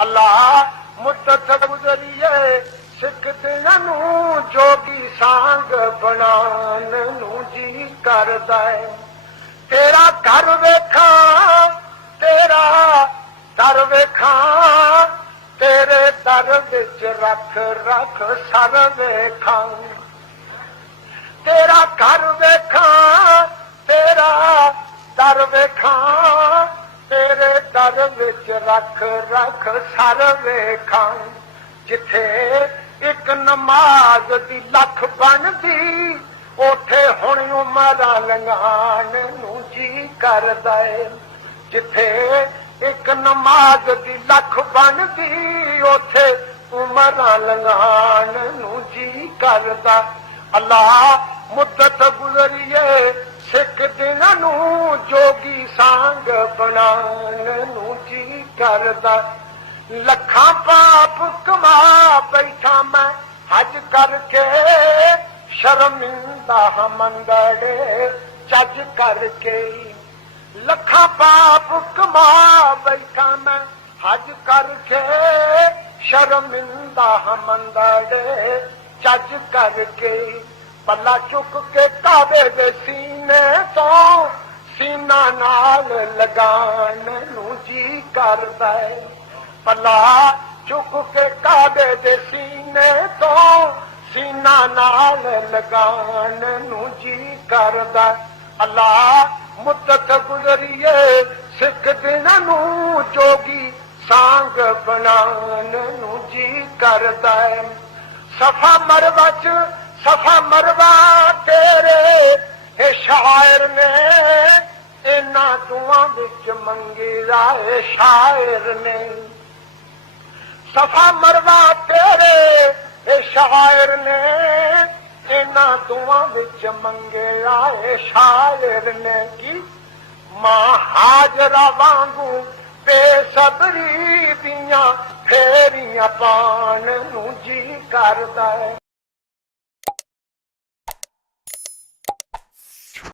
अल्लाह मुद्दत गुजरिए सिख दियां नूं जोगी सांग बनान नूं जी करदा है। तेरा घर वेखां तेरा दर वेखां तेरे दर विच रख रख सर वेखां। तेरा घर वेखां तेरा दर वेखां तेरे दर विच रख रख सर वेखां। जिथे एक नमाज दी लख बनदी उथे हुण उमरां लंघाण नूं जी करदा है। जिथे एक नमाज दी लख बनदी उथे उमरां लंघाण नूं जी करदा। अल्लाह मुद्दत गुजरिए सिख दिनां नूं जोगी सांग बनाण नूं जी करदा। लखां पाप कमा बैठा मैं हज करके शर्मिंदा मंगड़े चज करके। लखां पाप कमा बैठा मैं हज करके शर्मिंदा मंगड़े चज करके। पल्ला चुक के काबे दे सीने तो सीना नाल लगान नूं जी करदा है। पल्ला चुक के काबे दे सीने तो सीना नाल लगान नूं जी करदा। अल्लाह मुद्दत गुजरिए सिख दिनां नूं जोगी सांग बनान नूं जी करदा है। सफा मरवा तेरे हे शायर ने इन्हां दुआं विच मंगी राए शायर ने। सफा मरवा तेरे हे शायर ने इन्हां दुआं विच मंगे आए शायर ने। की मां हाजरा वांगू बेसबरी दियां फेरियां पाण नूं जी करदा है।